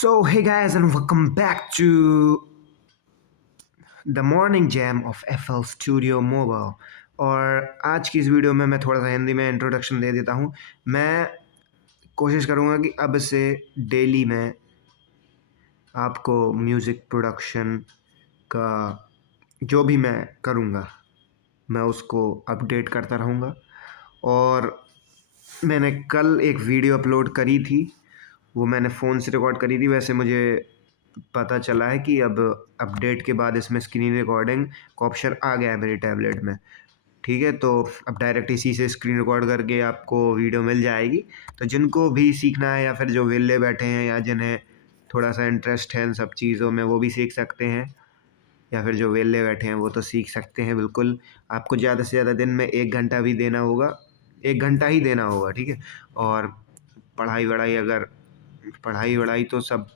So, hey guys, and welcome back to the morning jam of FL Studio Mobile। और आज की इस video में मैं थोड़ा सा हिंदी में इंट्रोडक्शन दे देता हूँ। मैं कोशिश करूँगा कि अब से डेली मैं आपको म्यूज़िक प्रोडक्शन का जो भी मैं करूँगा मैं उसको अपडेट करता रहूँगा। और मैंने कल एक वीडियो अपलोड करी थी, वो मैंने फ़ोन से रिकॉर्ड करी थी। वैसे मुझे पता चला है कि अब अपडेट के बाद इसमें स्क्रीन रिकॉर्डिंग का ऑप्शन आ गया है मेरी टैबलेट में। ठीक है, तो अब डायरेक्ट इसी से स्क्रीन रिकॉर्ड करके आपको वीडियो मिल जाएगी। तो जिनको भी सीखना है या फिर जो वेले बैठे हैं या जिन्हें थोड़ा सा इंटरेस्ट है इन सब चीज़ों में, वो भी सीख सकते हैं। या फिर जो वेले बैठे हैं वो तो सीख सकते हैं बिल्कुल। आपको ज़्यादा से ज़्यादा दिन में 1 घंटा भी देना होगा, 1 घंटा ही देना होगा, ठीक है। और पढ़ाई वढ़ाई तो सब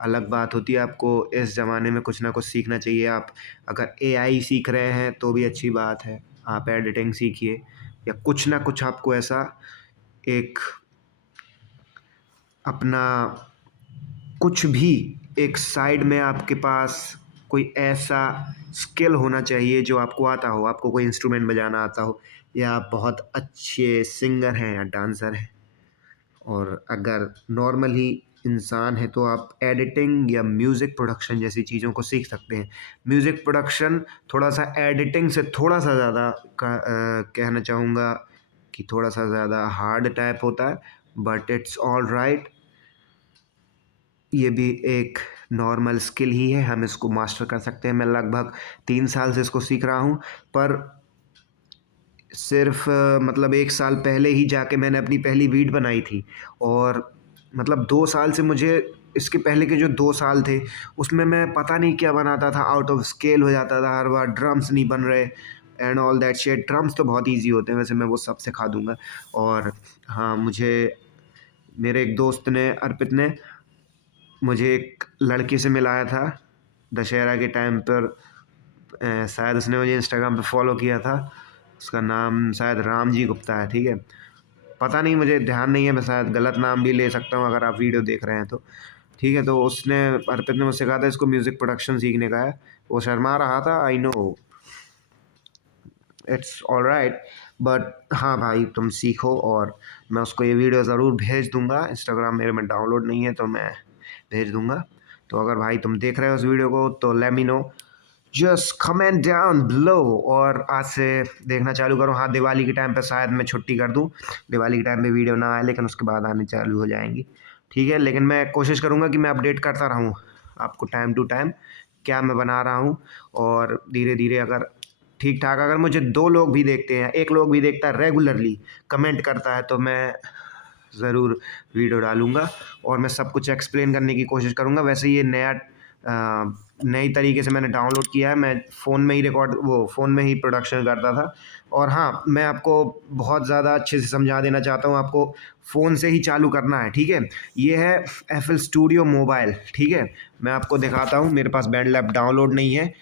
अलग बात होती है। आपको इस ज़माने में कुछ ना कुछ सीखना चाहिए। आप अगर एआई सीख रहे हैं तो भी अच्छी बात है, आप एडिटिंग सीखिए या कुछ ना कुछ आपको ऐसा एक अपना कुछ भी एक साइड में आपके पास कोई ऐसा स्किल होना चाहिए जो आपको आता हो। आपको कोई इंस्ट्रूमेंट बजाना आता हो, या आप बहुत अच्छे सिंगर हैं या डांसर हैं, और अगर नॉर्मल ही इंसान है तो आप एडिटिंग या म्यूज़िक प्रोडक्शन जैसी चीज़ों को सीख सकते हैं। म्यूज़िक प्रोडक्शन थोड़ा सा एडिटिंग से थोड़ा सा ज़्यादा कहना चाहूँगा कि थोड़ा सा ज़्यादा हार्ड टाइप होता है, बट इट्स ऑल राइट। ये भी एक नॉर्मल स्किल ही है, हम इसको मास्टर कर सकते हैं। मैं लगभग 3 साल से इसको सीख रहा हूँ, पर सिर्फ मतलब 1 साल पहले ही जाके मैंने अपनी पहली बीट बनाई थी। और मतलब 2 साल से मुझे इसके पहले के जो 2 साल थे उसमें मैं पता नहीं क्या बनाता था, आउट ऑफ स्केल हो जाता था हर बार, ड्रम्स नहीं बन रहे and all that shit. Drums तो बहुत ईजी होते हैं वैसे, मैं वो सब सिखा दूंगा। और हाँ, मुझे मेरे एक दोस्त ने, अर्पित ने, मुझे एक लड़के से मिलाया था दशहरा के टाइम पर। शायद उसने मुझे इंस्टाग्राम पे फॉलो किया था। उसका नाम शायद राम जी गुप्ता है, ठीक है। पता नहीं, मुझे ध्यान नहीं है, मैं शायद गलत नाम भी ले सकता हूँ अगर आप वीडियो देख रहे हैं तो। ठीक है, तो उसने, अर्पित ने मुझसे कहा था इसको म्यूज़िक प्रोडक्शन सीखने का है। वो शर्मा रहा था, I know, it's alright. But हाँ भाई, तुम सीखो। और मैं उसको ये वीडियो ज़रूर भेज दूंगा। इंस्टाग्राम मेरे में डाउनलोड नहीं है तो मैं भेज दूंगा। तो अगर भाई तुम देख रहे हो उस वीडियो को तो let me know, just comment down below. और आज से देखना चालू करो। हाँ, दिवाली के टाइम पे शायद मैं छुट्टी कर दूँ, दिवाली के टाइम पे वीडियो ना आए, लेकिन उसके बाद आने चालू हो जाएंगी, ठीक है। लेकिन मैं कोशिश करूँगा कि मैं अपडेट करता रहूँ आपको टाइम टू टाइम, क्या मैं बना रहा हूँ। और धीरे धीरे अगर ठीक ठाक, अगर मुझे 2 लोग भी देखते हैं, 1 लोग भी देखता है रेगुलरली, कमेंट करता है, तो मैं ज़रूर वीडियो डालूँगा और मैं सब कुछ एक्सप्लेन करने की कोशिश करूँगा। वैसे ये नई तरीके से मैंने डाउनलोड किया है। मैं फ़ोन में ही प्रोडक्शन करता था। और हाँ, मैं आपको बहुत ज़्यादा अच्छे से समझा देना चाहता हूँ। आपको फ़ोन से ही चालू करना है, ठीक है। ये है एफ एल स्टूडियो मोबाइल, ठीक है। मैं आपको दिखाता हूँ, मेरे पास बैंड लैब डाउनलोड नहीं है,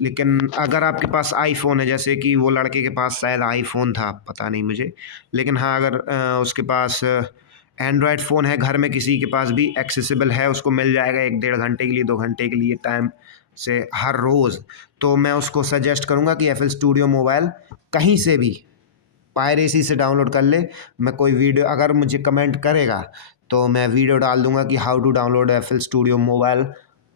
लेकिन अगर आपके पास आईफ़ोन है, जैसे कि वो लड़के के पास शायद आईफ़ोन था, पता नहीं मुझे, लेकिन हाँ, अगर उसके पास एंड्रॉयड फ़ोन है घर में, किसी के पास भी एक्सेसिबल है, उसको मिल जाएगा 1 डेढ़ घंटे के लिए, 2 घंटे के लिए टाइम से हर रोज़। तो मैं उसको सजेस्ट करूँगा कि एफ एल स्टूडियो मोबाइल कहीं से भी पायरेसी से डाउनलोड कर ले। मैं कोई वीडियो अगर मुझे कमेंट करेगा तो मैं वीडियो डाल दूंगा कि how to download F L studio mobile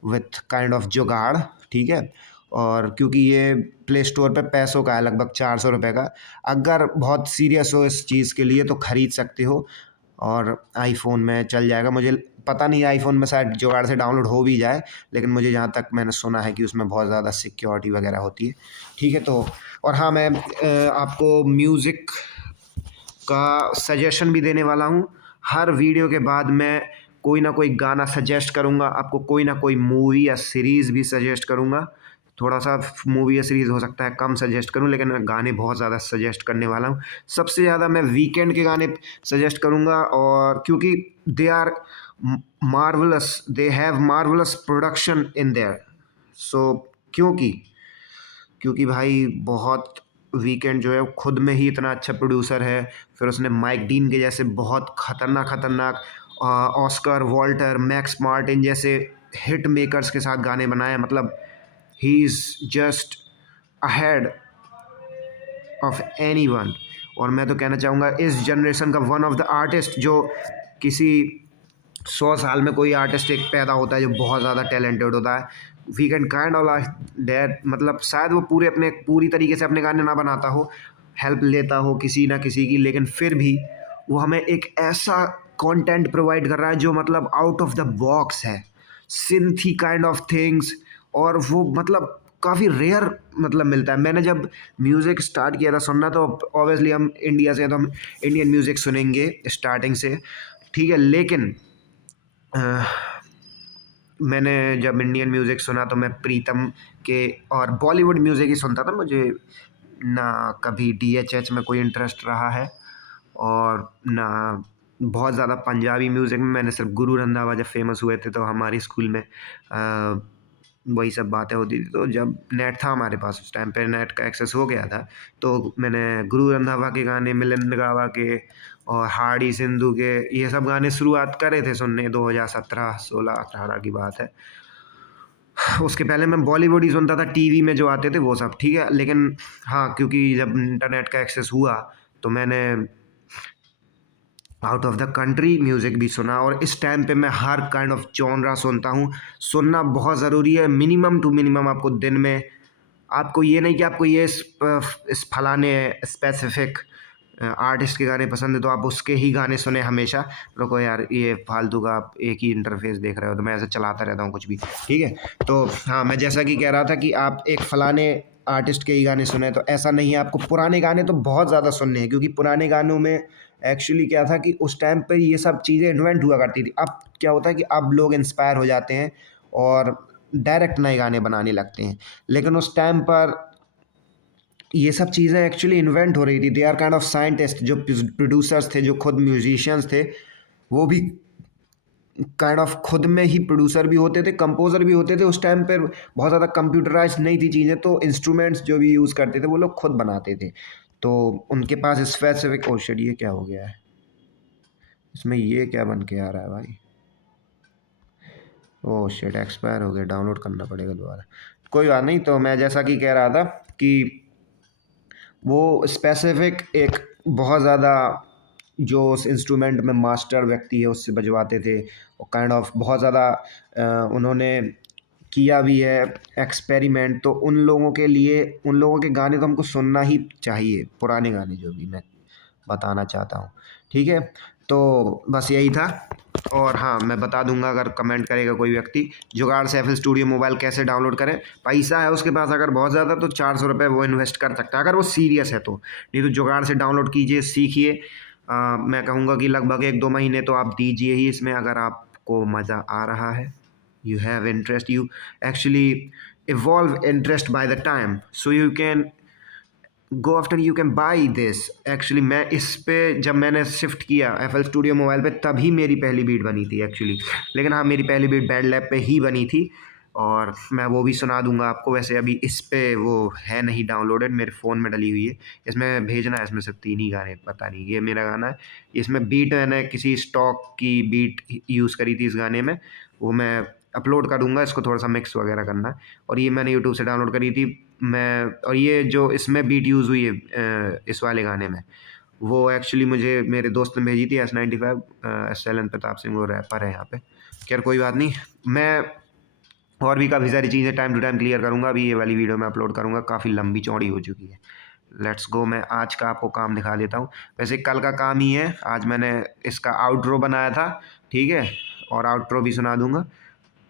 with kind of जुगाड़, ठीक है। और क्योंकि ये प्ले स्टोर पे पैसों का है, लगभग 400 रुपये का। अगर बहुत सीरियस हो इस चीज़ के लिए तो ख़रीद सकते हो, और आईफ़ोन में चल जाएगा। मुझे पता नहीं आईफ़ोन में शायद जुगाड़ से डाउनलोड हो भी जाए, लेकिन मुझे जहाँ तक मैंने सुना है कि उसमें बहुत ज़्यादा सिक्योरिटी वगैरह होती है, ठीक है। तो और हाँ, मैं आपको म्यूज़िक का सजेशन भी देने वाला हूँ। हर वीडियो के बाद मैं कोई ना कोई गाना सजेस्ट करूँगा आपको, कोई ना कोई मूवी या सीरीज़ भी सजेस्ट करूँगा। थोड़ा सा मूवी या सीरीज़ हो सकता है कम सजेस्ट करूँ, लेकिन मैं गाने बहुत ज़्यादा सजेस्ट करने वाला हूँ। सबसे ज़्यादा मैं वीकेंड के गाने सजेस्ट करूँगा, और क्योंकि they are marvellous, they have marvellous production in there. So क्योंकि क्योंकि भाई बहुत, वीकेंड जो है वो खुद में ही इतना अच्छा प्रोड्यूसर है, फिर उसने माइक डीन के जैसे बहुत खतरनाक खतरनाक ऑस्कर वॉल्टर, मैक्स मार्टिन जैसे हिट मेकर्स के साथ गाने बनाए। मतलब he is just ahead of anyone. और मैं तो कहना चाहूँगा इस जनरेशन का वन ऑफ द आर्टिस्ट, जो किसी 100 साल में कोई आर्टिस्ट एक पैदा होता है जो बहुत ज़्यादा टैलेंटेड होता है, we can kind of like that. मतलब शायद वो पूरी तरीके से अपने गाने ना बनाता हो, हेल्प लेता हो किसी ना किसी की, लेकिन फिर भी वो हमें एक ऐसा कंटेंट प्रोवाइड कर रहा है जो मतलब आउट ऑफ द बॉक्स है, सिंथी काइंड ऑफ थिंग्स। और वो मतलब काफ़ी रेयर मतलब मिलता है। मैंने जब म्यूज़िक स्टार्ट किया था सुनना, तो ऑब्वियसली हम इंडिया से हैं, तो हम इंडियन म्यूज़िक सुनेंगे स्टार्टिंग से, ठीक है। लेकिन मैंने जब इंडियन म्यूज़िक सुना तो मैं प्रीतम के और बॉलीवुड म्यूज़िक ही सुनता था। मुझे ना कभी डीएचएच में कोई इंटरेस्ट रहा है, और ना बहुत ज़्यादा पंजाबी म्यूज़िक में। मैंने सिर्फ गुरु रंधावा जब फेमस हुए थे तो हमारे स्कूल में वही सब बातें होती थी। तो जब नेट था हमारे पास, उस टाइम पे नेट का एक्सेस हो गया था, तो मैंने गुरु रंधावा के गाने, मिलिंद गावा के और हाड़ी सिंधु के, ये सब गाने शुरुआत करे थे सुनने। 2017 16 18 की बात है। उसके पहले मैं बॉलीवुड ही सुनता था, टीवी में जो आते थे वो सब, ठीक है। लेकिन हाँ, क्योंकि जब इंटरनेट का एक्सेस हुआ तो मैंने out of the country music भी सुना। और इस टाइम पे मैं हर काइंड ऑफ जॉनरा सुनता हूँ। सुनना बहुत ज़रूरी है, मिनिमम टू मिनिमम आपको दिन में, आपको ये नहीं कि आपको ये इस फलाने स्पेसिफिक आर्टिस्ट के गाने पसंद है तो आप उसके ही गाने सुने हमेशा। रुको यार, ये फालतू का आप एक ही इंटरफेस देख रहे हो, तो मैं ऐसे चलाता रहता हूँ कुछ भी, ठीक है। तो हाँ, मैं जैसा कि कह रहा था कि आप एक फलाने आर्टिस्ट के ही गाने सुने, तो ऐसा नहीं है। आपको पुराने गाने तो बहुत ज़्यादा सुनने हैं, क्योंकि पुराने गानों में एक्चुअली क्या था कि उस टाइम पर ये सब चीज़ें इन्वेंट हुआ करती थी। अब क्या होता है कि अब लोग इंस्पायर हो जाते हैं और डायरेक्ट नए गाने बनाने लगते हैं। लेकिन उस टाइम पर ये सब चीज़ें एक्चुअली इन्वेंट हो रही थी। They are kind of scientist, जो प्रोड्यूसर्स थे, जो खुद म्यूजिशियंस थे, वो भी काइंड ऑफ खुद में ही प्रोड्यूसर भी होते थे, कंपोज़र भी होते थे। उस टाइम पर बहुत ज़्यादा कंप्यूटराइज्ड नहीं थी चीज़ें, तो इंस्ट्रूमेंट्स जो भी यूज़ करते थे वो लोग खुद बनाते थे। तो उनके पास स्पेसिफिक, ओह शिट, ये क्या हो गया है इसमें, ये क्या बन के आ रहा है भाई। ओह शिट, एक्सपायर हो गया, डाउनलोड करना पड़ेगा दोबारा। कोई बात नहीं। तो मैं जैसा कि कह रहा था कि वो स्पेसिफिक एक बहुत ज़्यादा, जो उस इंस्ट्रूमेंट में मास्टर व्यक्ति है उससे बजवाते थे, और काइंड ऑफ बहुत ज़्यादा उन्होंने किया भी है एक्सपेरिमेंट। तो उन लोगों के लिए, उन लोगों के गाने तो हमको सुनना ही चाहिए, पुराने गाने जो भी मैं बताना चाहता हूँ, ठीक है। तो बस यही था। और हाँ, मैं बता दूंगा अगर कमेंट करेगा कोई व्यक्ति, जुगाड़ से FL स्टूडियो मोबाइल कैसे डाउनलोड करें। पैसा है उसके पास अगर बहुत ज़्यादा, तो 400 रुपये वो इन्वेस्ट कर सकता है अगर वो सीरियस है तो। नहीं तो जुगाड़ से डाउनलोड कीजिए, सीखिए। मैं कहूँगा कि लगभग 1-2 महीने तो आप दीजिए ही इसमें, अगर आपको मज़ा आ रहा है, you have interest, you actually evolve interest by the time, so you can go after, you can buy this। Actually मैं इस पे जब मैंने शिफ्ट किया FL स्टूडियो मोबाइल पे, तभी मेरी पहली बीट बनी थी एक्चुअली। लेकिन हाँ, मेरी पहली बीट बैंड लैब पे ही बनी थी, और मैं वो भी सुना दूंगा आपको। वैसे अभी इस पे वो है नहीं डाउनलोडेड, मेरे फ़ोन में डली हुई है। इसमें भेजना है, इसमें सिर्फ 3 ही गाने, पता नहीं, ये मेरा गाना है। इसमें बीट मैंने किसी स्टॉक की बीट यूज़ करी थी इस गाने में, वो मैं अपलोड करूँगा। इसको थोड़ा सा मिक्स वगैरह करना है। और ये मैंने यूट्यूब से डाउनलोड करी थी मैं। और ये जो इसमें बीट यूज़ हुई है इस वाले गाने में, वो एक्चुअली मुझे मेरे दोस्त ने भेजी थी, S95 SLN प्रताप सिंह, वो रैपर है यहाँ पे। खैर कोई बात नहीं, मैं और भी काफ़ी सारी चीज़ें टाइम टू टाइम क्लियर करूँगा। अभी ये वाली वीडियो मैं अपलोड करूँगा, काफ़ी लंबी चौड़ी हो चुकी है। लेट्स गो, मैं आज का आपको काम दिखा देता हूँ। वैसे कल का काम ही है, आज मैंने इसका आउट्रो बनाया था, ठीक है। और आउट्रो भी सुना दूंगा,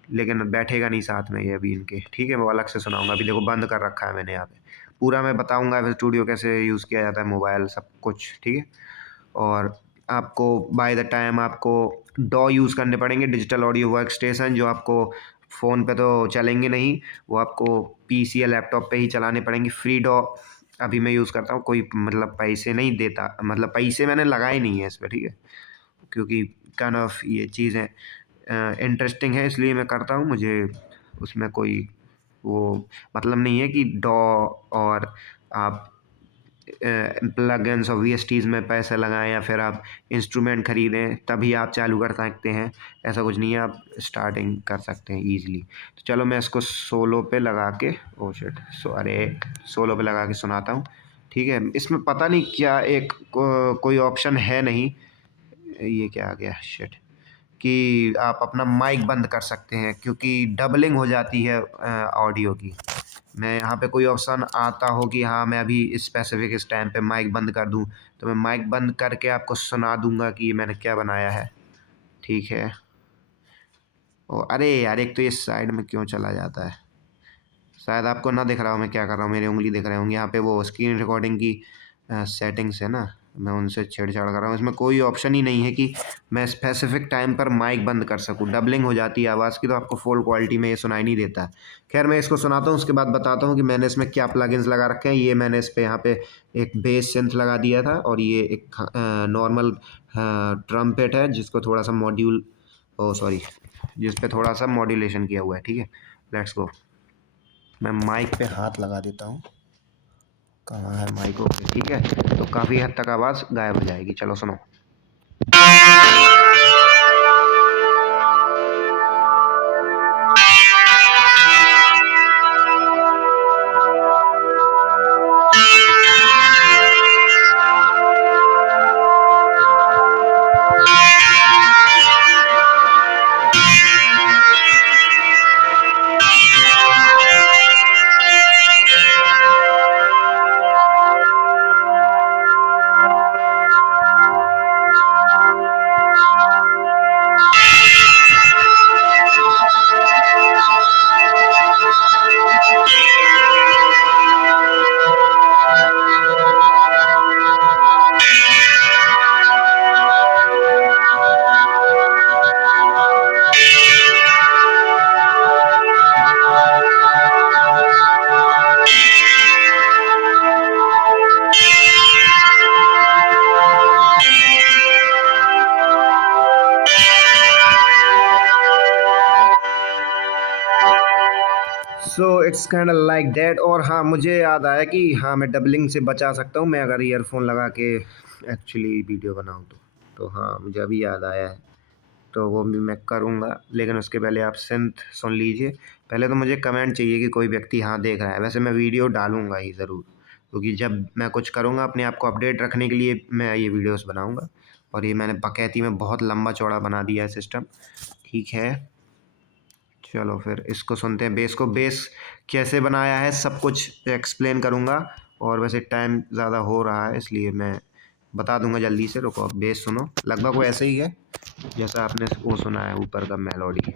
लेकिन बैठेगा नहीं साथ में ये अभी इनके, ठीक है। वो अलग से सुनाऊंगा। अभी देखो बंद कर रखा है मैंने यहाँ पे। पूरा मैं बताऊंगा FL स्टूडियो कैसे यूज़ किया जाता है, मोबाइल सब कुछ, ठीक है। और आपको बाय द टाइम आपको डॉ यूज़ करने पड़ेंगे, डिजिटल ऑडियो वर्क स्टेशन, जो आपको फ़ोन पे तो चलेंगे नहीं, वो आपको PC या लैपटॉप पे ही चलाने पड़ेंगे। फ्री डॉ अभी मैं यूज़ करता हूँ, कोई मतलब पैसे नहीं देता, मतलब पैसे मैंने लगाए नहीं है इस पर, ठीक है। क्योंकि काइंड ऑफ ये चीज़ें इंटरेस्टिंग है, इसलिए मैं करता हूँ। मुझे उसमें कोई वो मतलब नहीं है कि डॉ और आप प्लगइन्स और वीएसटीज़ में पैसे लगाएं या फिर आप इंस्ट्रूमेंट ख़रीदें तभी आप चालू कर सकते हैं। ऐसा कुछ नहीं है, आप स्टार्टिंग कर सकते हैं ईज़िली। तो चलो मैं इसको सोलो पे लगा के सोलो पे लगा के सुनाता हूँ, ठीक है। इसमें पता नहीं क्या एक कोई ऑप्शन है नहीं, ये क्या आ गया शिट, कि आप अपना माइक बंद कर सकते हैं क्योंकि डबलिंग हो जाती है ऑडियो की। मैं यहाँ पे कोई ऑप्शन आता हो कि हाँ मैं अभी स्पेसिफिक इस टाइम पे माइक बंद कर दूँ, तो मैं माइक बंद करके आपको सुना दूँगा कि मैंने क्या बनाया है, ठीक है। ओ अरे यार, एक तो ये साइड में क्यों चला जाता है, शायद आपको ना दिख रहा हो मैं क्या कर रहा हूँ, मेरी उंगली दिख रहे होंगे यहाँ पे, वो स्क्रीन रिकॉर्डिंग की सेटिंग्स है ना, मैं उनसे छेड़छाड़ कर रहा हूँ। इसमें कोई ऑप्शन ही नहीं है कि मैं स्पेसिफिक टाइम पर माइक बंद कर सकूँ। डबलिंग हो जाती है आवाज़ की तो आपको फुल क्वालिटी में ये सुनाई नहीं देता है। खैर मैं इसको सुनाता हूँ, उसके बाद बताता हूँ कि मैंने इसमें क्या प्लगइन्स लगा रखे हैं। ये मैंने इस पे यहाँ पे एक बेस सिंथ लगा दिया था और ये एक नॉर्मल ट्रम्पेट है जिसको थोड़ा सा जिस पे थोड़ा सा मॉड्यूलेशन किया हुआ है, ठीक है। Let's go. मैं माइक पे हाथ लगा देता हूँ, कहाँ है माइक, ओके ठीक है। तो काफ़ी हद तक आवाज़ गायब हो जाएगी, चलो सुनो। So it's kind like that. और हाँ मुझे याद आया कि हाँ मैं डबलिंग से बचा सकता हूँ मैं अगर ईयरफोन लगा के एक्चुअली वीडियो बनाऊँ तो हाँ मुझे अभी याद आया है, तो वो भी मैं करूँगा। लेकिन उसके पहले आप सिंथ सुन लीजिए। पहले तो मुझे कमेंट चाहिए कि कोई व्यक्ति हाँ देख रहा है। वैसे मैं वीडियो डालूँगा ही ज़रूर, क्योंकि जब मैं कुछ करूँगा अपने आप को अपडेट रखने के लिए मैं ये वीडियोस बनाऊँगा। और ये मैंने बकैती में बहुत लंबा चौड़ा बना दिया है सिस्टम, ठीक है। चलो फिर इसको सुनते हैं। बेस को बेस कैसे बनाया है सब कुछ एक्सप्लेन करूँगा। और वैसे टाइम ज़्यादा हो रहा है इसलिए मैं बता दूंगा जल्दी से। रुको, बेस सुनो, लगभग वो ऐसे ही है जैसा आपने वो सुना है ऊपर का मेलोडी।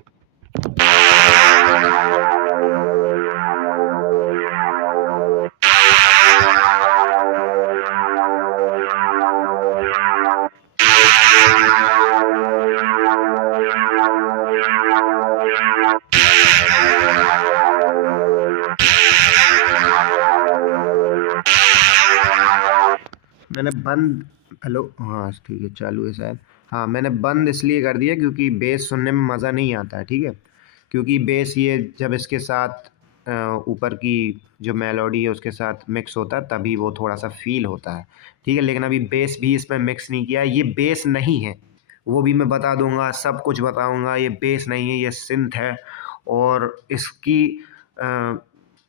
मैंने बंद, हेलो हाँ ठीक है चालू है शायद। हाँ मैंने बंद इसलिए कर दिया क्योंकि बेस सुनने में मज़ा नहीं आता है, ठीक है। क्योंकि बेस ये जब इसके साथ ऊपर की जो मेलोडी है उसके साथ मिक्स होता है तभी वो थोड़ा सा फील होता है, ठीक है। लेकिन अभी बेस भी इसमें मिक्स नहीं किया है, ये बेस नहीं है, वो भी मैं बता दूंगा, सब कुछ बताऊंगा। ये बेस नहीं है, ये सिंथ है। और अ,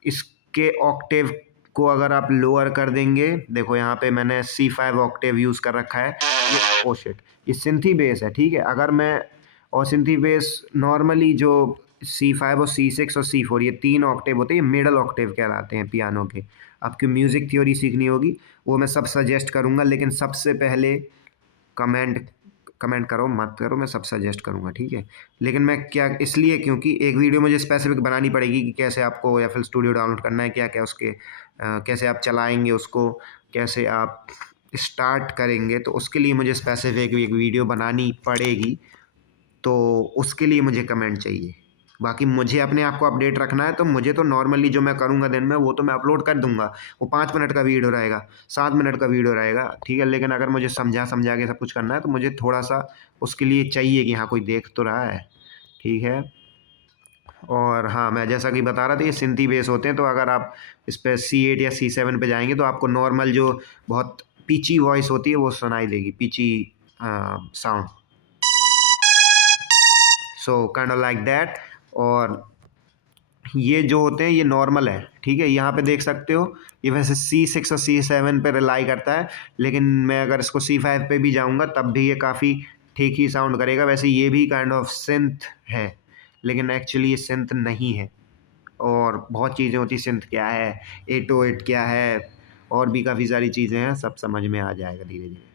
इसके ऑक्टेव को अगर आप लोअर कर देंगे, देखो यहाँ पे मैंने C5 ऑक्टेव यूज़ कर रखा है। ओ शिट, ये सिंथी बेस है, ठीक है। अगर मैं और सिंथी बेस नॉर्मली जो C5 और C6 और C4 ये 3 ऑक्टेव होते हैं, ये मिडल ऑक्टेव कहलाते हैं पियानो के। आपकी म्यूज़िक थ्योरी सीखनी होगी वो मैं सब सजेस्ट करूँगा, लेकिन सबसे पहले कमेंट कमेंट करो मत करो, मैं सब सजेस्ट करूँगा, ठीक है। लेकिन मैं क्या इसलिए क्योंकि एक वीडियो मुझे स्पेसिफिक बनानी पड़ेगी कि कैसे आपको FL स्टूडियो डाउनलोड करना है, क्या क्या उसके कैसे आप चलाएंगे उसको, कैसे आप स्टार्ट करेंगे, तो उसके लिए मुझे स्पेसिफिक एक वीडियो बनानी पड़ेगी। तो उसके लिए मुझे कमेंट चाहिए। बाकी मुझे अपने आप को अपडेट रखना है तो मुझे तो नॉर्मली जो मैं करूँगा दिन में वो तो मैं अपलोड कर दूँगा। वो 5 मिनट का वीडियो रहेगा, 7 मिनट का वीडियो रहेगा, ठीक है। लेकिन अगर मुझे समझा समझा के सब कुछ करना है तो मुझे थोड़ा सा उसके लिए चाहिए कि हाँ कोई देख तो रहा है, ठीक है। और हाँ, मैं जैसा कि बता रहा था ये सिंथी बेस होते हैं, तो अगर आप इस पे C8 या C7 पे जाएँगे तो आपको नॉर्मल जो बहुत पिची वॉइस होती है वो सुनाई देगी, peachy sound. So kind of like that. और ये जो होते हैं ये नॉर्मल है, ठीक है? यहाँ पे देख सकते हो ये वैसे C6 और C7 पे रिलाई करता है, लेकिन मैं अगर इसको C5 पे भी जाऊँगा तब भी ये काफ़ी ठीक ही साउंड करेगा। वैसे ये भी काइंड ऑफ सिंथ है, लेकिन एक्चुअली ये सिंथ नहीं है। और बहुत चीज़ें होती हैं, सिंथ क्या है, 808 क्या है, और भी काफ़ी सारी चीज़ें हैं, सब समझ में आ जाएगा धीरे-धीरे।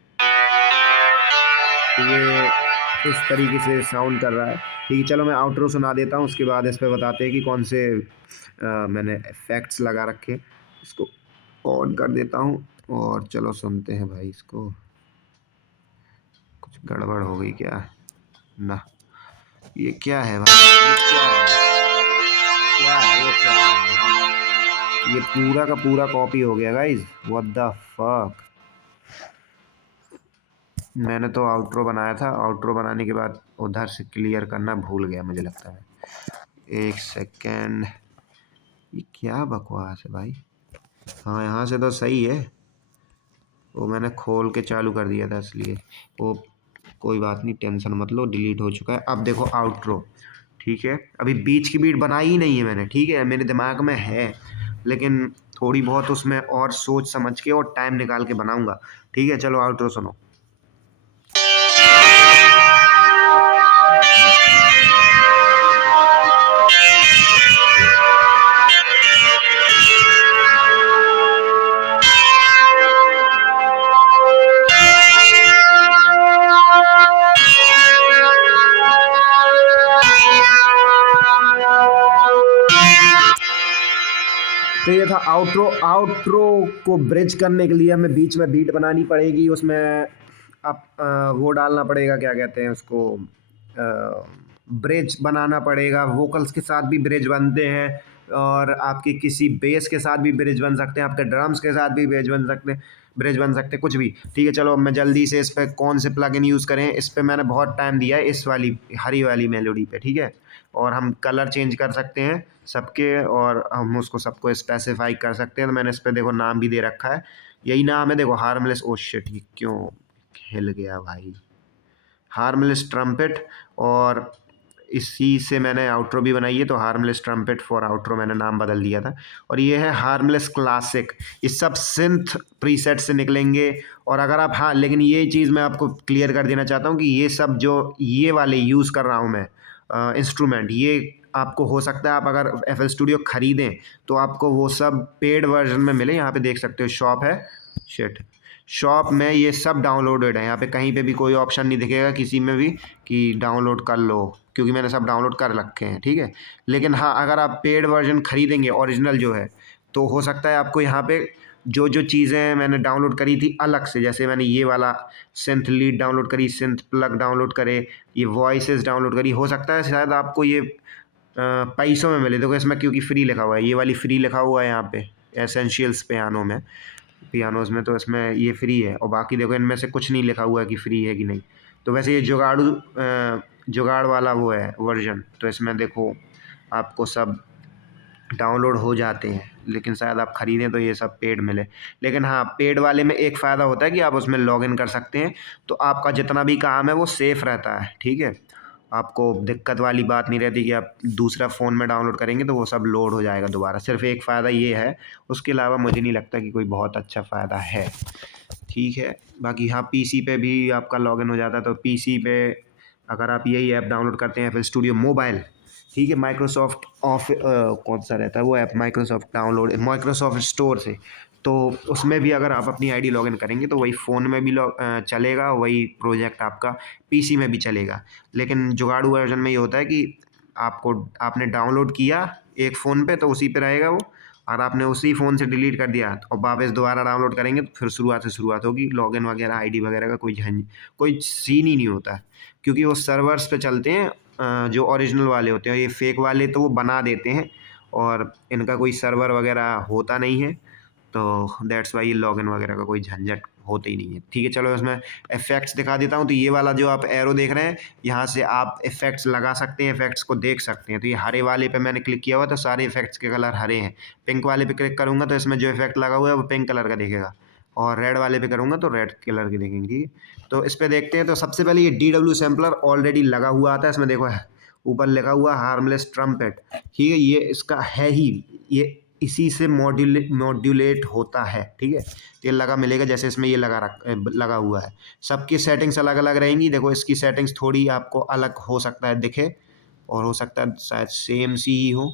तो ये इस तरीके से साउंड कर रहा है। ठीक है, चलो मैं आउटरो सुना देता हूँ, उसके बाद इस पे बताते हैं कि कौन से मैंने इफ़ेक्ट्स लगा रखे। इसको ऑन कर देता हूँ और चलो सुनते हैं भाई इसको। कुछ गड़बड़ हो गई क्या? ना, ये क्या है भाई? ये क्या है? क्या है? वो क्या है? ये पूरा का पूरा कॉपी हो गया गाइस, व्हाट द फक। मैंने तो आउटरो बनाया था, आउटरो बनाने के बाद उधर से क्लियर करना भूल गया मुझे लगता है। एक सेकेंड, ये क्या बकवास है भाई। हाँ, यहाँ से तो सही है, वो मैंने खोल के चालू कर दिया था इसलिए। वो कोई बात नहीं, टेंशन मत लो, डिलीट हो चुका है। अब देखो आउटरो, ठीक है? अभी बीच की बीट बनाई ही नहीं है मैंने, ठीक है? मेरे दिमाग में है, लेकिन थोड़ी बहुत उसमें और सोच समझ के और टाइम निकाल के बनाऊंगा। ठीक है, चलो आउटरो सुनो। तो ये था आउटरो। आउटरो को ब्रिज करने के लिए हमें बीच में बीट बनानी पड़ेगी, उसमें आप वो डालना पड़ेगा, क्या कहते हैं उसको, ब्रिज बनाना पड़ेगा। वोकल्स के साथ भी ब्रिज बनते हैं, और आपके किसी बेस के साथ भी ब्रिज बन सकते हैं, आपके ड्रम्स के साथ भी ब्रिज बन सकते हैं, कुछ भी। ठीक है, चलो अब मैं जल्दी से इस पर कौन से प्लगइन यूज़ करें, इस पर मैंने बहुत टाइम दिया है, इस वाली हरी वाली मेलोडी पे, ठीक है? और हम कलर चेंज कर सकते हैं सबके, और हम उसको सबको स्पेसिफाई कर सकते हैं। तो मैंने इस पर देखो नाम भी दे रखा है, यही नाम है देखो, हार्मलेस। ओ शिट, ये क्यों हिल गया भाई? Harmless trumpet. और इसी से मैंने आउटरो भी बनाई है, तो हार्मलेस ट्रम्पेट फॉर आउटरो मैंने नाम बदल दिया था। और ये है हार्मलेस क्लासिक। ये सब सिंथ प्रीसेट से निकलेंगे। और अगर आप, हाँ, लेकिन ये चीज़ मैं आपको क्लियर कर देना चाहता हूँ कि ये सब जो ये वाले यूज़ कर रहा हूँ मैं इंस्ट्रूमेंट, ये आपको हो सकता है आप अगर FL स्टूडियो ख़रीदें तो आपको वो सब पेड वर्जन में मिले। यहाँ पे देख सकते हो शॉप है, शिट, शॉप में ये सब डाउनलोडेड है। यहाँ पे कहीं पे भी कोई ऑप्शन नहीं दिखेगा किसी में भी कि डाउनलोड कर लो, क्योंकि मैंने सब डाउनलोड कर रखे हैं, ठीक है? लेकिन हाँ, अगर आप पेड वर्जन ख़रीदेंगे ओरिजिनल जो है, तो हो सकता है आपको यहाँ पे जो जो चीज़ें मैंने डाउनलोड करी थी अलग से, जैसे मैंने ये वाला सिंथ लीड डाउनलोड करी, सिंथ प्लग डाउनलोड करे, ये वॉइसेस डाउनलोड करी, हो सकता है शायद आपको ये पैसों में मिले। देखो इसमें क्योंकि फ्री लिखा हुआ है, ये वाली फ्री लिखा हुआ है यहाँ पे एसेंशियल्स पियानो में, पियानोज़ में, तो इसमें ये फ्री है। और बाकी देखो इनमें से कुछ नहीं लिखा हुआ है कि फ्री है कि नहीं। तो वैसे ये जुगाड़ वाला वो है वर्जन, तो इसमें देखो आपको सब डाउनलोड हो जाते हैं, लेकिन शायद आप ख़रीदें तो ये सब पेड मिले। लेकिन हाँ, पेड वाले में एक फ़ायदा होता है कि आप उसमें लॉगिन कर सकते हैं, तो आपका जितना भी काम है वो सेफ़ रहता है, ठीक है? आपको दिक्कत वाली बात नहीं रहती कि आप दूसरा फ़ोन में डाउनलोड करेंगे तो वो सब लोड हो जाएगा दोबारा। सिर्फ़ एक फ़ायदा ये है, उसके अलावा मुझे नहीं लगता कि कोई बहुत अच्छा फ़ायदा है, ठीक है? बाकी हाँ, पीसी पे भी आपका लॉगिन हो जाता है, तो पीसी पे अगर आप यही ऐप डाउनलोड करते हैं FL स्टूडियो मोबाइल, ठीक है, माइक्रोसॉफ्ट कौन सा रहता है वो ऐप, माइक्रोसॉफ्ट स्टोर से, तो उसमें भी अगर आप अपनी आईडी लॉगिन करेंगे तो वही फ़ोन में भी चलेगा, वही प्रोजेक्ट आपका पीसी में भी चलेगा। लेकिन जुगाड़ू वर्जन में ये होता है कि आपने डाउनलोड किया एक फ़ोन पे तो उसी पे रहेगा वो, और आपने उसी फ़ोन से डिलीट कर दिया और वापस दोबारा डाउनलोड करेंगे तो फिर शुरुआत से शुरुआत होगी। लॉगिन वगैरह आईडी वगैरह का कोई सीन ही नहीं होता है, क्योंकि वो सर्वर्स पे चलते हैं जो ओरिजिनल वाले होते हैं। ये फेक वाले तो वो बना देते हैं, और इनका कोई सर्वर वगैरह होता नहीं है, तो दैट्स वाई लॉगिन वगैरह का कोई झंझट होते ही नहीं है। ठीक है, चलो इसमें इफेक्ट्स दिखा देता हूँ। तो ये वाला जो आप एरो देख रहे हैं, यहाँ से आप इफेक्ट्स लगा सकते हैं, इफेक्ट्स को देख सकते हैं। तो ये हरे वाले पे मैंने क्लिक किया हुआ, तो सारे इफेक्ट्स के कलर हरे हैं। पिंक वाले पे क्लिक करूँगा तो इसमें जो इफेक्ट लगा हुआ है वो पिंक कलर का दिखेगा, और रेड वाले पे करूँगा तो रेड कलर के दिखेंगे। ठीक है, तो इस पे देखते हैं। तो सबसे पहले ये DW सैम्पलर ऑलरेडी लगा हुआ आता है, इसमें देखो है ऊपर लिखा हुआ हार्मलेस ट्रम्पेट। ठीक है, ये इसका है ही, ये इसी से मॉड्यूलेट होता है। ठीक है, ये लगा मिलेगा जैसे इसमें ये लगा हुआ है। सबकी सेटिंग्स अलग अलग रहेंगी। देखो इसकी सेटिंग्स थोड़ी आपको अलग हो सकता है दिखे, और हो सकता है शायद सेम सी ही हो।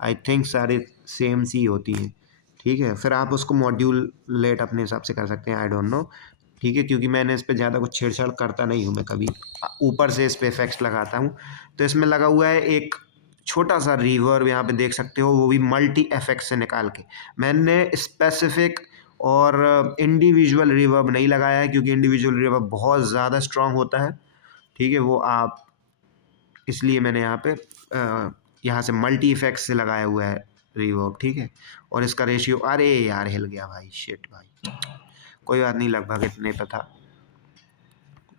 आई थिंक सारे सेम सी होती हैं। ठीक है, फिर आप उसको मॉड्यूलेट अपने हिसाब से कर सकते हैं, आई डोंट नो। ठीक है, क्योंकि मैंने इस पे ज़्यादा कुछ छेड़छाड़ करता नहीं हूँ मैं कभी, ऊपर से इस पे इफेक्ट्स लगाता हूँ। तो इसमें लगा हुआ है एक छोटा सा रिवर्ब, यहाँ पे देख सकते हो, वो भी मल्टी इफेक्ट से निकाल के। मैंने स्पेसिफिक और इंडिविजुअल रिवर्ब नहीं लगाया है, क्योंकि इंडिविजुअल रिवर्ब बहुत ज़्यादा स्ट्रांग होता है। ठीक है, वो आप, इसलिए मैंने यहाँ से मल्टी इफेक्ट से लगाया हुआ है रिवर्ब। ठीक है, और इसका रेशियो, अरे यार हिल गया भाई, शिट भाई, कोई बात नहीं, लगभग इतने पे था,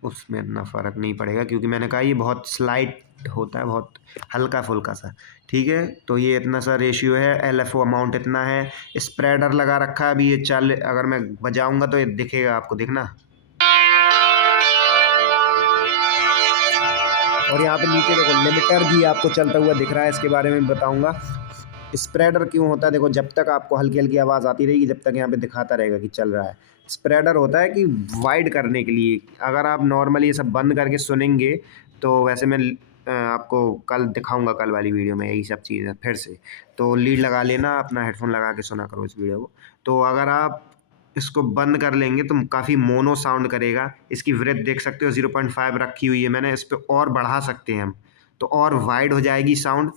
उसमें इतना फ़र्क नहीं पड़ेगा, क्योंकि मैंने कहा ये बहुत स्लाइट होता है, बहुत हल्का फुल्का सा। ठीक है, तो ये इतना सा रेशियो है, LFO अमाउंट इतना है। स्प्रेडर लगा रखा है अभी, ये चल, अगर मैं बजाऊंगा तो ये दिखेगा आपको, दिखना। और यहाँ पे नीचे देखो लिमिटर भी आपको चलता हुआ दिख रहा है, इसके बारे में बताऊंगा। स्प्रेडर क्यों होता है, देखो जब तक आपको हल्की हल्की आवाज़ आती रहेगी, जब तक यहाँ पे दिखाता रहेगा कि चल रहा है। स्प्रेडर होता है कि वाइड करने के लिए। अगर आप नॉर्मली ये सब बंद करके सुनेंगे, तो वैसे मैं आपको कल दिखाऊंगा, कल वाली वीडियो में यही सब चीज़ है फिर से। तो लीड लगा लेना, अपना हेडफोन लगा के सुना करो इस वीडियो को। तो अगर आप इसको बंद कर लेंगे तो काफ़ी मोनो साउंड करेगा। इसकी ब्रेथ देख सकते हो 0.5 रखी हुई है मैंने, इस पर और बढ़ा सकते हैं हम, तो और वाइड हो जाएगी साउंड।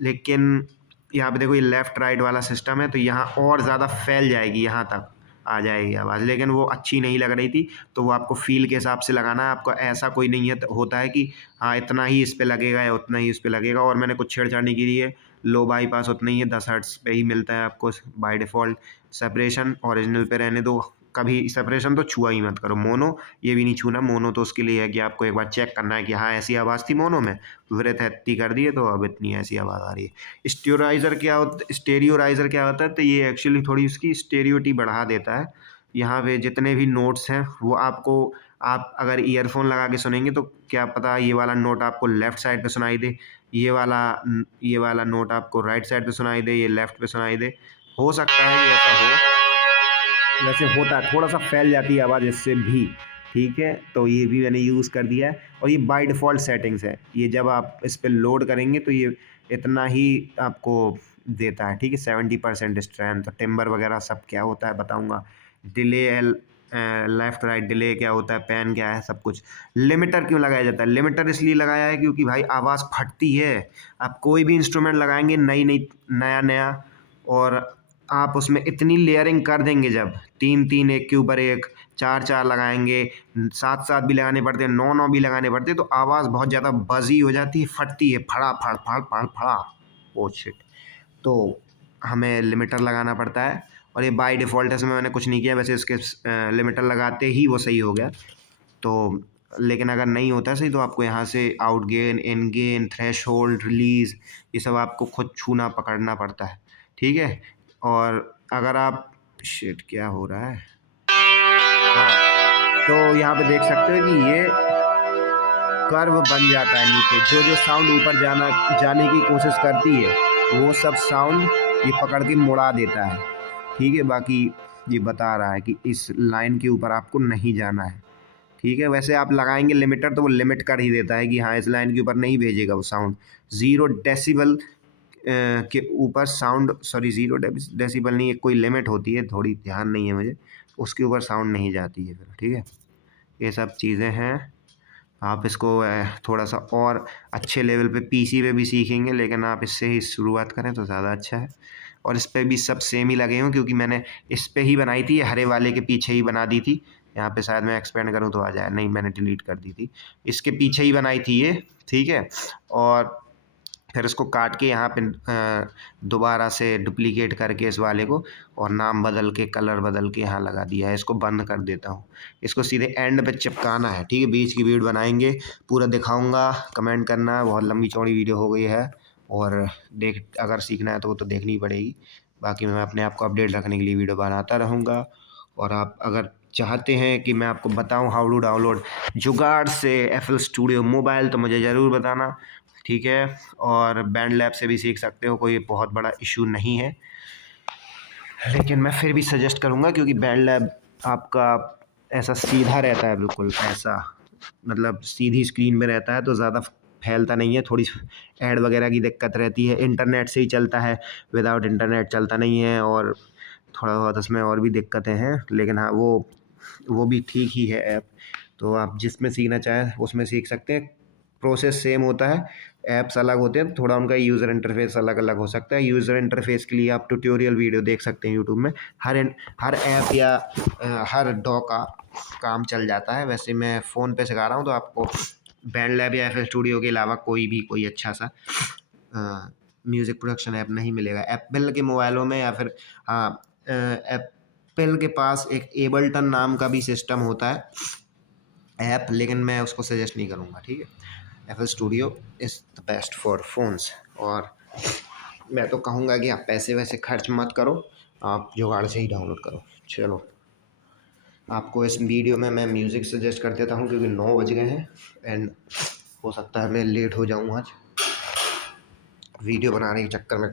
लेकिन यहाँ पे देखो ये लेफ़्ट राइट वाला सिस्टम है, तो यहाँ और ज़्यादा फैल जाएगी, यहाँ तक आ जाएगी आवाज़, लेकिन वो अच्छी नहीं लग रही थी। तो वो आपको फ़ील के हिसाब से लगाना है। आपको ऐसा कोई नहीं है होता है कि हाँ इतना ही इस पे लगेगा या उतना ही इस पे लगेगा। और मैंने कुछ छेड़छाड़ नहीं की है, लो बाई पास उतना ही है, 10 हर्ट्ज़ पे ही मिलता है आपको बाय डिफ़ॉल्ट। सेपरेशन ओरिजिनल पे रहने दो, कभी सेपरेशन तो छुआ ही मत करो। मोनो ये भी नहीं छूना, मोनो तो उसके लिए है कि आपको एक बार चेक करना है कि हाँ ऐसी आवाज़ थी मोनो में, ब्रेथ इतनी कर दी है तो अब इतनी ऐसी आवाज़ आ रही है। स्टेरियोराइज़र क्या होता है, तो ये एक्चुअली थोड़ी उसकी स्टेरियोटी बढ़ा देता है। यहाँ पे जितने भी नोट्स हैं वो आपको, आप अगर ईयरफोन लगा के सुनेंगे तो क्या पता ये वाला नोट आपको लेफ़्ट साइड पे सुनाई दे, ये वाला नोट आपको राइट साइड पे सुनाई दे, ये लेफ़्ट पे सुनाई दे। हो सकता है कि ऐसा हो, वैसे होता है, थोड़ा सा फैल जाती है आवाज़ इससे भी। ठीक है, तो ये भी मैंने यूज़ कर दिया है, और ये बाय डिफ़ॉल्ट सेटिंग्स है। ये जब आप इस पे लोड करेंगे तो ये इतना ही आपको देता है। ठीक है, 70% स्ट्रेंथ, टिम्बर वगैरह सब क्या होता है बताऊंगा। डिले लेफ़्ट राइट डिले क्या होता है, पैन क्या है, सब कुछ। लिमिटर क्यों लगाया जाता है, लिमिटर इसलिए लगाया है क्योंकि भाई आवाज़ फटती है। आप कोई भी इंस्ट्रूमेंट लगाएंगे नया नया, और आप उसमें इतनी लेयरिंग कर देंगे, जब 3-3 एक के ऊपर एक, 4-4 लगाएंगे, 7-7 भी लगाने पड़ते हैं, 9-9 भी लगाने पड़ते हैं, तो आवाज़ बहुत ज़्यादा बजी हो जाती है, फटती है, फड़ा फड़ फड़ फड़ फड़ा। ओ शिट, तो हमें लिमिटर लगाना पड़ता है। और ये बाय डिफ़ॉल्ट है, इसमें मैंने कुछ नहीं किया, वैसे इसके लिमिटर लगाते ही वो सही हो गया। तो लेकिन अगर नहीं होता सही तो आपको यहाँ से आउट गेन, इन गेन, थ्रेशोल्ड, रिलीज़, ये सब आपको खुद छूना पकड़ना पड़ता है। ठीक है, और अगर आप, शिट क्या हो रहा है, हाँ, तो यहाँ पे देख सकते हो कि ये कर्व बन जाता है नीचे, जो जो साउंड ऊपर जाने की कोशिश करती है वो सब साउंड ये पकड़ के मुड़ा देता है। ठीक है, बाकी ये बता रहा है कि इस लाइन के ऊपर आपको नहीं जाना है। ठीक है, वैसे आप लगाएंगे लिमिटर तो वो लिमिट कर ही देता है कि हाँ इस लाइन के ऊपर नहीं भेजेगा वो साउंड। 0 डेसिबल के ऊपर साउंड, सॉरी 0 डेसिबल नहीं, कोई लिमिट होती है, थोड़ी ध्यान नहीं है मुझे, उसके ऊपर साउंड नहीं जाती है फिर। ठीक है, ये सब चीज़ें हैं। आप इसको थोड़ा सा और अच्छे लेवल पे पीसी पे भी सीखेंगे, लेकिन आप इससे ही शुरुआत करें तो ज़्यादा अच्छा है। और इस पे भी सब सेम ही लगे हों, क्योंकि मैंने इस पे ही बनाई थी, हरे वाले के पीछे ही बना दी थी। यहाँ पे शायद मैं एक्सपेंड करूँ तो आ जाए, नहीं मैंने डिलीट कर दी थी, इसके पीछे ही बनाई थी ये। ठीक है, और फिर इसको काट के यहाँ पे दोबारा से डुप्लीकेट करके इस वाले को और नाम बदल के कलर बदल के यहाँ लगा दिया है। इसको बंद कर देता हूँ। इसको सीधे एंड पे चिपकाना है, ठीक है। बीच की वीडियो बनाएंगे, पूरा दिखाऊंगा, कमेंट करना। बहुत लंबी चौड़ी वीडियो हो गई है और अगर सीखना है तो वो तो देखनी पड़ेगी। बाकी मैं अपने आप को अपडेट रखने के लिए वीडियो बनाता रहूँगा। और आप अगर चाहते हैं कि मैं आपको बताऊं हाउ टू डाउनलोड जुगाड़ से FL स्टूडियो मोबाइल तो मुझे ज़रूर बताना, ठीक है। और बैंड लैब से भी सीख सकते हो, कोई बहुत बड़ा इशू नहीं है। लेकिन मैं फिर भी सजेस्ट करूँगा क्योंकि बैंड लैब आपका ऐसा सीधा रहता है, बिल्कुल ऐसा, मतलब सीधी स्क्रीन में रहता है तो ज़्यादा फैलता नहीं है। थोड़ी ऐड वगैरह की दिक्कत रहती है, इंटरनेट से ही चलता है, विदाउट इंटरनेट चलता नहीं है। और थोड़ा बहुत उसमें और भी दिक्कतें हैं, लेकिन हाँ वो भी ठीक ही है ऐप। तो आप जिसमें सीखना चाहें उसमें सीख सकते हैं। प्रोसेस सेम होता है, ऐप्स अलग होते हैं, थोड़ा उनका यूज़र इंटरफेस अलग अलग हो सकता है। यूज़र इंटरफेस के लिए आप ट्यूटोरियल वीडियो देख सकते हैं यूट्यूब में। हर ऐप या हर डॉ का काम चल जाता है। वैसे मैं फ़ोन पे सिखा रहा हूँ तो आपको बैंड लैब या FL स्टूडियो के अलावा कोई अच्छा सा म्यूज़िक प्रोडक्शन ऐप नहीं मिलेगा एप्पल के मोबाइलों में। या फिर हाँ, एप्पल के पास एक एबल्टन नाम का भी सिस्टम होता है ऐप, लेकिन मैं उसको सजेस्ट नहीं करूँगा, ठीक है। FL studio is the best for phones. और मैं तो कहूँगा कि आप पैसे वैसे खर्च मत करो, आप जुगाड़ से ही डाउनलोड करो। चलो, आपको इस वीडियो में मैं म्यूज़िक सजेस्ट कर देता हूँ क्योंकि 9 बज गए हैं एंड हो सकता है मैं लेट हो जाऊँ आज वीडियो बनाने के चक्कर में।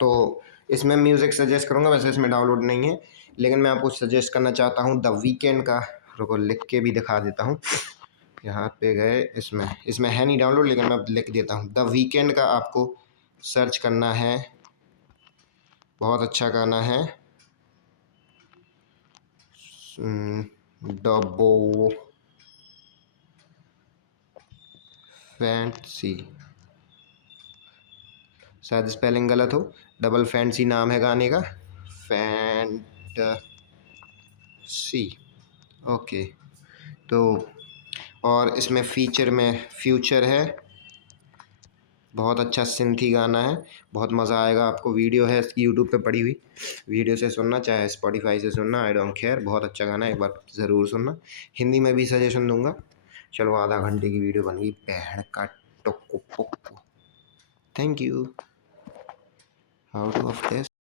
तो इसमें म्यूज़िक सजेस्ट करूँगा, वैसे इसमें डाउनलोड नहीं है, लेकिन मैं आपको सजेस्ट करना चाहता हूँ द वीकेंड का। रुको लिख के भी दिखा देता हूँ, यहाँ पे गए, इसमें है नहीं डाउनलोड, लेकिन मैं लिख देता हूँ। द वीकेंड का आपको सर्च करना है, बहुत अच्छा गाना है। डबो फैंसी, शायद स्पेलिंग गलत हो, डबल फैंसी नाम है गाने का, फैंटसी, ओके। तो और इसमें फीचर में फ्यूचर है, बहुत अच्छा सिंथी गाना है, बहुत मज़ा आएगा आपको। वीडियो है इसकी यूट्यूब पे पड़ी हुई, वीडियो से सुनना चाहे स्पॉटिफाई से सुनना, आई डोंट केयर। बहुत अच्छा गाना है, एक बार ज़रूर सुनना। हिंदी में भी सजेशन दूंगा। चलो, आधा घंटे की वीडियो बन गई, बहन का टोको Poco. Thank you. How two of this.